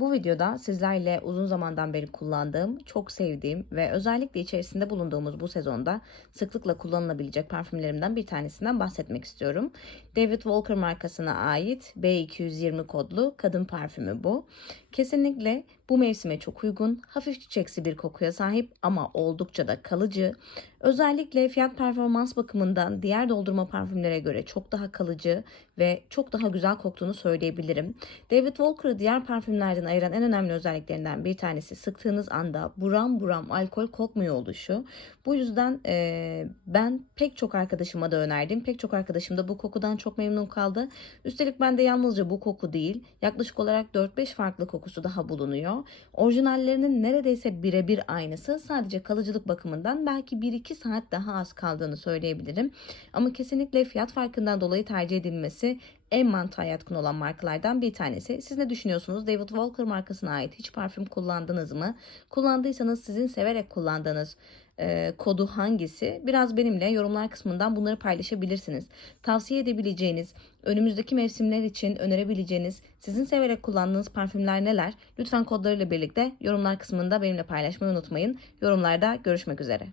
Bu videoda sizlerle uzun zamandan beri kullandığım, çok sevdiğim ve özellikle içerisinde bulunduğumuz bu sezonda sıklıkla kullanılabilecek parfümlerimden bir tanesinden bahsetmek istiyorum. David Walker markasına ait B220 kodlu kadın parfümü bu. Kesinlikle bu mevsime çok uygun, hafif çiçeksi bir kokuya sahip ama oldukça da kalıcı. Özellikle fiyat performans bakımından diğer doldurma parfümlere göre çok daha kalıcı ve çok daha güzel koktuğunu söyleyebilirim. David Walker'ı diğer parfümlerden ayıran en önemli özelliklerinden bir tanesi sıktığınız anda buram buram alkol kokmuyor oluşu. Bu yüzden e, ben pek çok arkadaşıma da önerdim. Pek çok arkadaşım da bu kokudan çok memnun kaldı. Üstelik bende yalnızca bu koku değil, yaklaşık olarak 4-5 farklı kokusu daha bulunuyor. Orijinallerinin neredeyse birebir aynısı. Sadece kalıcılık bakımından belki 1-2 saat daha az kaldığını söyleyebilirim. Ama kesinlikle fiyat farkından dolayı tercih edilmesi en mantığa yatkın olan markalardan bir tanesi. Siz ne düşünüyorsunuz? David Walker markasına ait hiç parfüm kullandınız mı? Kullandıysanız sizin severek kullandığınız e, kodu hangisi? Biraz benimle yorumlar kısmından bunları paylaşabilirsiniz. Tavsiye edebileceğiniz, önümüzdeki mevsimler için önerebileceğiniz, sizin severek kullandığınız parfümler neler? Lütfen kodlarıyla birlikte yorumlar kısmında benimle paylaşmayı unutmayın. Yorumlarda görüşmek üzere.